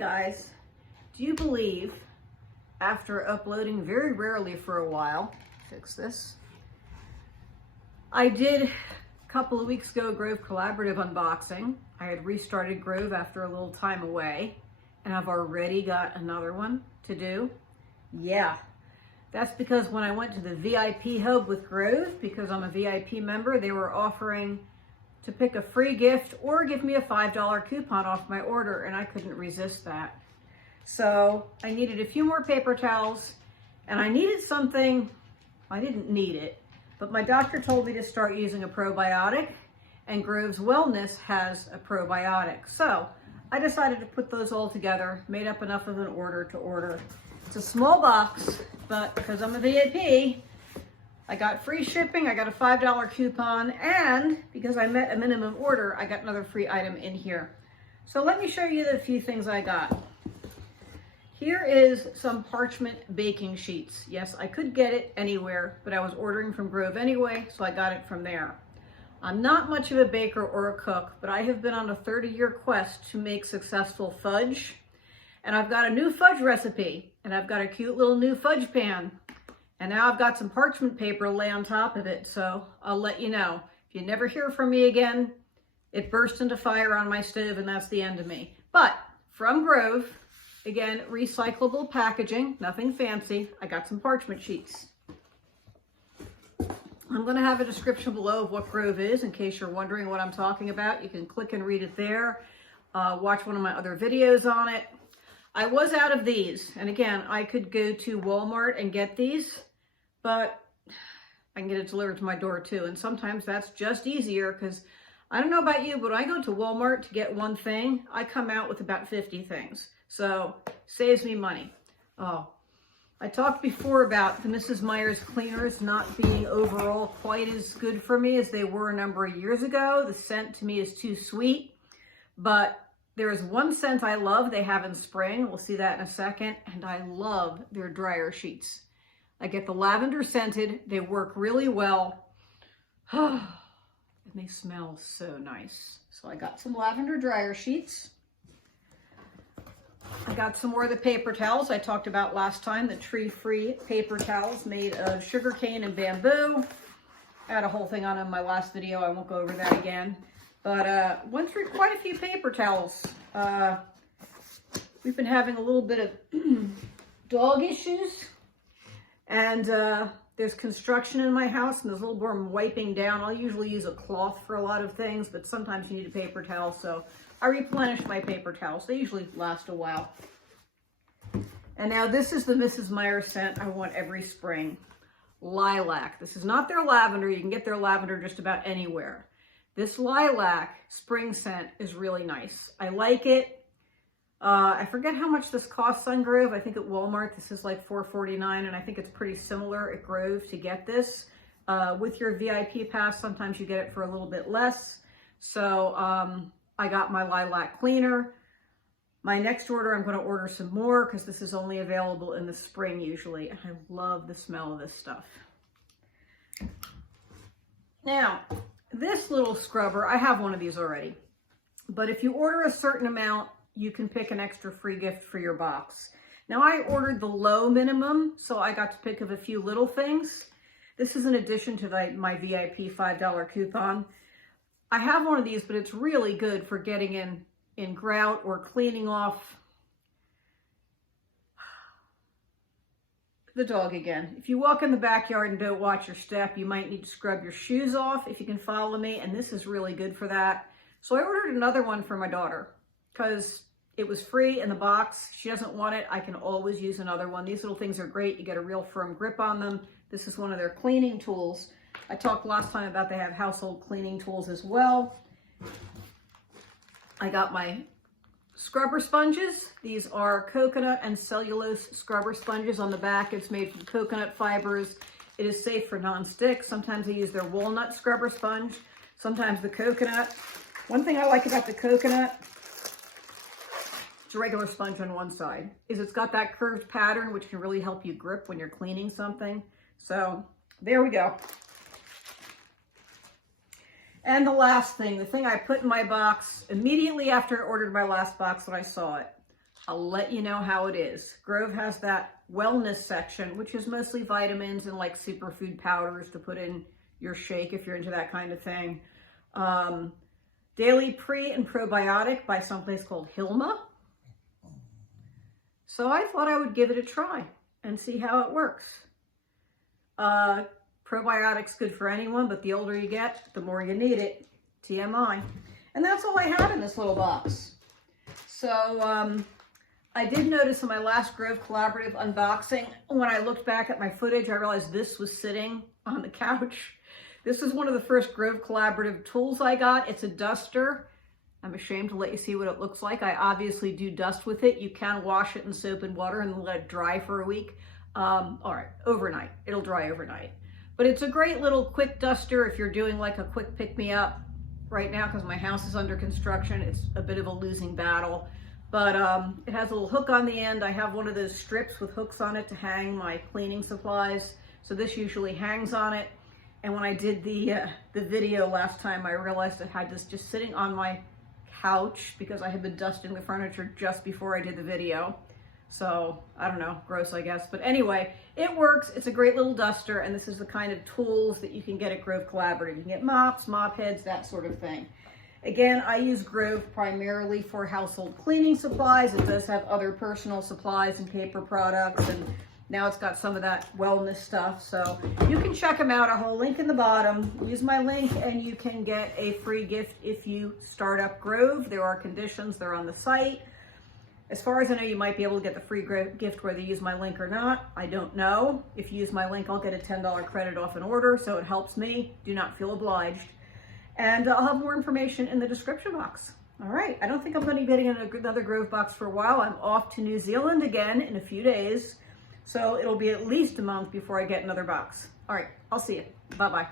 guys, do you believe after uploading very rarely for a while, fix this, I did a couple of weeks ago Grove Collaborative unboxing. I had restarted Grove after a little time away and I've already got another one to do. Yeah, that's because when I went to the VIP hub with Grove, because I'm a VIP member, they were offering to pick a free gift or give me a $5 coupon off my order, and I couldn't resist that. So I needed a few more paper towels, and I needed something. I didn't need it, but my doctor told me to start using a probiotic, and Grove's Wellness has a probiotic. So I decided to put those all together, made up enough of an order to order. It's a small box, but because I'm a VIP, I got free shipping, I got a $5 coupon, and because I met a minimum order, I got another free item in here. So let me show you the few things I got. Here is some parchment baking sheets. Yes, I could get it anywhere, but I was ordering from Grove anyway, so I got it from there. I'm not much of a baker or a cook, but I have been on a 30-year quest to make successful fudge. And I've got a new fudge recipe, and I've got a cute little new fudge pan. And now I've got some parchment paper to lay on top of it, so I'll let you know. If you never hear from me again, it burst into fire on my stove and that's the end of me. But from Grove, again, recyclable packaging, nothing fancy. I got some parchment sheets. I'm gonna have a description below of what Grove is in case you're wondering what I'm talking about. You can click and read it there. Watch one of my other videos on it. I was out of these, and again, I could go to Walmart and get these, but I can get it delivered to my door too. And sometimes that's just easier because I don't know about you, but when I go to Walmart to get one thing, I come out with about 50 things. So saves me money. Oh, I talked before about the Mrs. Meyer's cleaners not being overall quite as good for me as they were a number of years ago. The scent to me is too sweet, but there is one scent I love they have in spring. We'll see that in a second. And I love their dryer sheets. I get the lavender scented. They work really well. And they smell so nice. So I got some lavender dryer sheets. I got some more of the paper towels I talked about last time, the tree-free paper towels made of sugarcane and bamboo. I had a whole thing on in my last video. I won't go over that again. But went through quite a few paper towels. We've been having a little bit of dog issues. And there's construction in my house and there's a little more wiping down. I'll usually use a cloth for a lot of things, but sometimes you need a paper towel. So I replenish my paper towels. They usually last a while. And now this is the Mrs. Meyer scent I want every spring. Lilac. This is not their lavender. You can get their lavender just about anywhere. This lilac spring scent is really nice. I like it. I forget how much this costs on Grove. I think at Walmart this is like $4.49, and I think it's pretty similar at Grove to get this. With your VIP pass, sometimes you get it for a little bit less. So I got my lilac cleaner. My next order, I'm going to order some more because this is only available in the spring usually. I love the smell of this stuff. Now, this little scrubber, I have one of these already. But if you order a certain amount, you can pick an extra free gift for your box. Now I ordered the low minimum, so I got to pick of a few little things. This is in addition to my VIP $5 coupon. I have one of these, but it's really good for getting in grout or cleaning off the dog again. If you walk in the backyard and don't watch your step, you might need to scrub your shoes off if you can follow me, and this is really good for that. So I ordered another one for my daughter because it was free in the box. She doesn't want it. I can always use another one. These little things are great. You get a real firm grip on them. This is one of their cleaning tools. I talked last time about they have household cleaning tools as well. I got my scrubber sponges. These are coconut and cellulose scrubber sponges. On the back, it's made from coconut fibers. It is safe for non-stick. Sometimes I use their walnut scrubber sponge, sometimes the coconut. One thing I like about the coconut, it's a regular sponge on one side, is it's got that curved pattern which can really help you grip when you're cleaning something. So there we go. And the last thing, the thing I put in my box immediately after I ordered my last box when I saw it. I'll let you know how it is. Grove has that wellness section, which is mostly vitamins and like superfood powders to put in your shake if you're into that kind of thing. Daily Pre and Probiotic by someplace called Hilma. So I thought I would give it a try and see how it works. Probiotic's good for anyone, but the older you get, the more you need it. TMI. And that's all I have in this little box. So I did notice in my last Grove Collaborative unboxing, when I looked back at my footage, I realized this was sitting on the couch. This is one of the first Grove Collaborative tools I got. It's a duster. I'm ashamed to let you see what it looks like. I obviously do dust with it. You can wash it in soap and water and let it dry for a week. All right, overnight. It'll dry overnight. But it's a great little quick duster if you're doing like a quick pick-me-up. Right now, because my house is under construction, it's a bit of a losing battle. But it has a little hook on the end. I have one of those strips with hooks on it to hang my cleaning supplies. So this usually hangs on it. And when I did the video last time, I realized I had this just sitting on my couch because I had been dusting the furniture just before I did the video. So I don't know, gross, I guess. But anyway, it works. It's a great little duster, and this is the kind of tools that you can get at Grove Collaborative. You can get mops, mop heads, that sort of thing. Again, I use Grove primarily for household cleaning supplies. It does have other personal supplies and paper products, and now it's got some of that wellness stuff. So you can check them out. A whole link in the bottom. Use my link and you can get a free gift if you start up Grove. There are conditions. They're on the site. As far as I know, you might be able to get the free gift whether you use my link or not. I don't know. If you use my link, I'll get a $10 credit off an order, so it helps me. Do not feel obliged. And I'll have more information in the description box. All right, I don't think I'm going to be getting another Grove box for a while. I'm off to New Zealand again in a few days, so it'll be at least a month before I get another box. All right, I'll see you. Bye-bye.